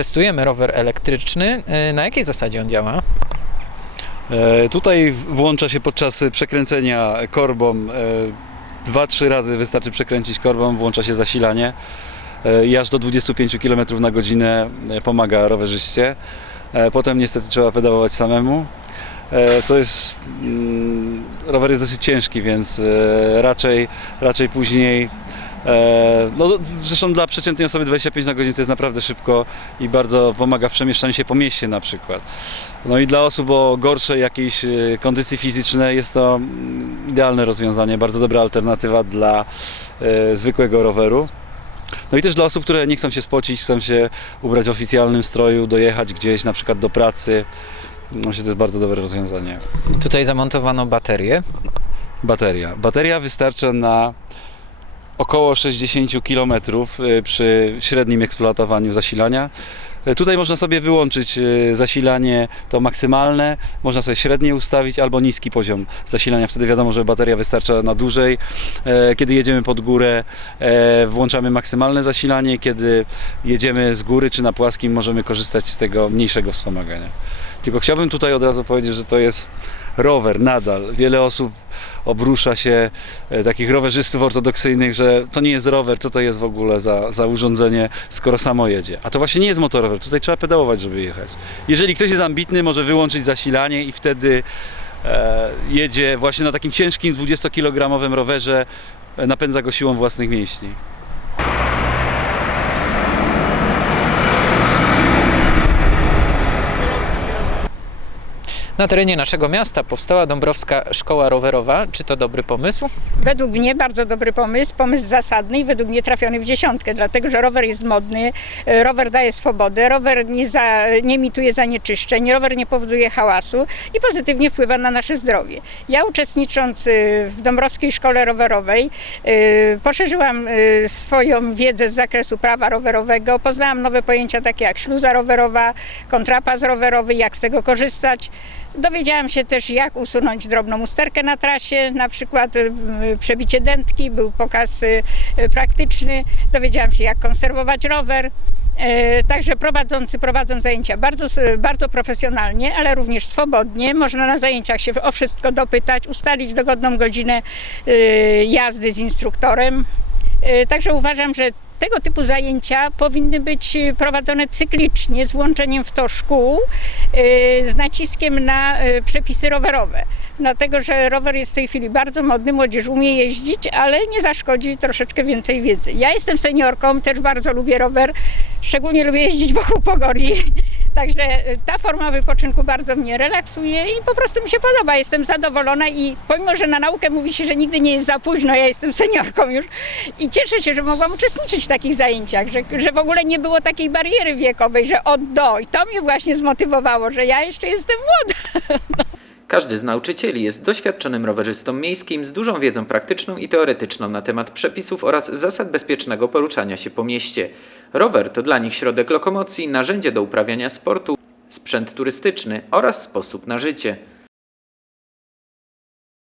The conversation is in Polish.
testujemy rower elektryczny. E, Na jakiej zasadzie on działa? E, Tutaj włącza się podczas przekręcenia korbą. e, Dwa, trzy razy wystarczy przekręcić korbą, włącza się zasilanie i aż do 25 km na godzinę pomaga rowerzyście. Potem niestety trzeba pedałować samemu, co jest... mm, Rower jest dosyć ciężki, więc raczej, raczej później No, zresztą dla przeciętnej osoby 25 na godzinę to jest naprawdę szybko i bardzo pomaga w przemieszczaniu się po mieście na przykład. No i dla osób o gorszej jakiejś e, kondycji fizycznej jest to mm, idealne rozwiązanie, bardzo dobra alternatywa dla e, zwykłego roweru. No i też dla osób, które nie chcą się spocić, chcą się ubrać w oficjalnym stroju, dojechać gdzieś na przykład do pracy. Myślę, że to jest bardzo dobre rozwiązanie. Tutaj zamontowano baterię. Bateria. Bateria wystarcza na około 60 km przy średnim eksploatowaniu zasilania. E, Tutaj można sobie wyłączyć e, zasilanie to maksymalne, można sobie średnie ustawić albo niski poziom zasilania. Wtedy wiadomo, że bateria wystarcza na dłużej. E, Kiedy jedziemy pod górę, e, włączamy maksymalne zasilanie. Kiedy jedziemy z góry czy na płaskim, możemy korzystać z tego mniejszego wspomagania. Tylko chciałbym tutaj od razu powiedzieć, że to jest rower nadal. Wiele osób obrusza się e, takich rowerzystów ortodoksyjnych, że to nie jest rower, co to jest w ogóle za, za urządzenie, skoro samo jedzie. A to właśnie nie jest motorower, tutaj trzeba pedałować, żeby jechać. Jeżeli ktoś jest ambitny, może wyłączyć zasilanie i wtedy e, jedzie właśnie na takim ciężkim 20-kilogramowym rowerze, e, napędza go siłą własnych mięśni. Na terenie naszego miasta powstała Dąbrowska Szkoła Rowerowa. Czy to dobry pomysł? Według mnie bardzo dobry pomysł, pomysł zasadny i według mnie trafiony w dziesiątkę, dlatego że rower jest modny, e, rower daje swobodę, rower nie, za, nie emituje zanieczyszczeń, rower nie powoduje hałasu i pozytywnie wpływa na nasze zdrowie. Ja uczestnicząc w Dąbrowskiej Szkole Rowerowej e, poszerzyłam e, swoją wiedzę z zakresu prawa rowerowego, poznałam nowe pojęcia takie jak śluza rowerowa, kontrapas rowerowy, jak z tego korzystać. Dowiedziałam się też, jak usunąć drobną usterkę na trasie, na przykład y, y, przebicie dętki, był pokaz y, praktyczny. Dowiedziałam się, jak konserwować rower. Także prowadzący prowadzą zajęcia bardzo, bardzo profesjonalnie, ale również swobodnie. Można na zajęciach się o wszystko dopytać, ustalić dogodną godzinę jazdy z instruktorem. Także uważam, że tego typu zajęcia powinny być e, prowadzone cyklicznie z włączeniem w to szkół e, z naciskiem na e, przepisy rowerowe. Dlatego, że rower jest w tej chwili bardzo modny, młodzież umie jeździć, ale nie zaszkodzi troszeczkę więcej wiedzy. Ja jestem seniorką, też bardzo lubię rower, szczególnie lubię jeździć wokół Pogori. Także e, ta forma wypoczynku bardzo mnie relaksuje i po prostu mi się podoba. Jestem zadowolona i pomimo, że na naukę mówi się, że nigdy nie jest za późno, ja jestem seniorką już i cieszę się, że mogłam uczestniczyć w takich zajęciach, że, że w ogóle nie było takiej bariery wiekowej, że od do. I to mnie właśnie zmotywowało, że ja jeszcze jestem młoda. Każdy z nauczycieli jest doświadczonym rowerzystą miejskim z dużą wiedzą praktyczną i teoretyczną na temat przepisów oraz zasad bezpiecznego poruszania się po mieście. Rower to dla nich środek lokomocji, narzędzie do uprawiania sportu, sprzęt turystyczny oraz sposób na życie.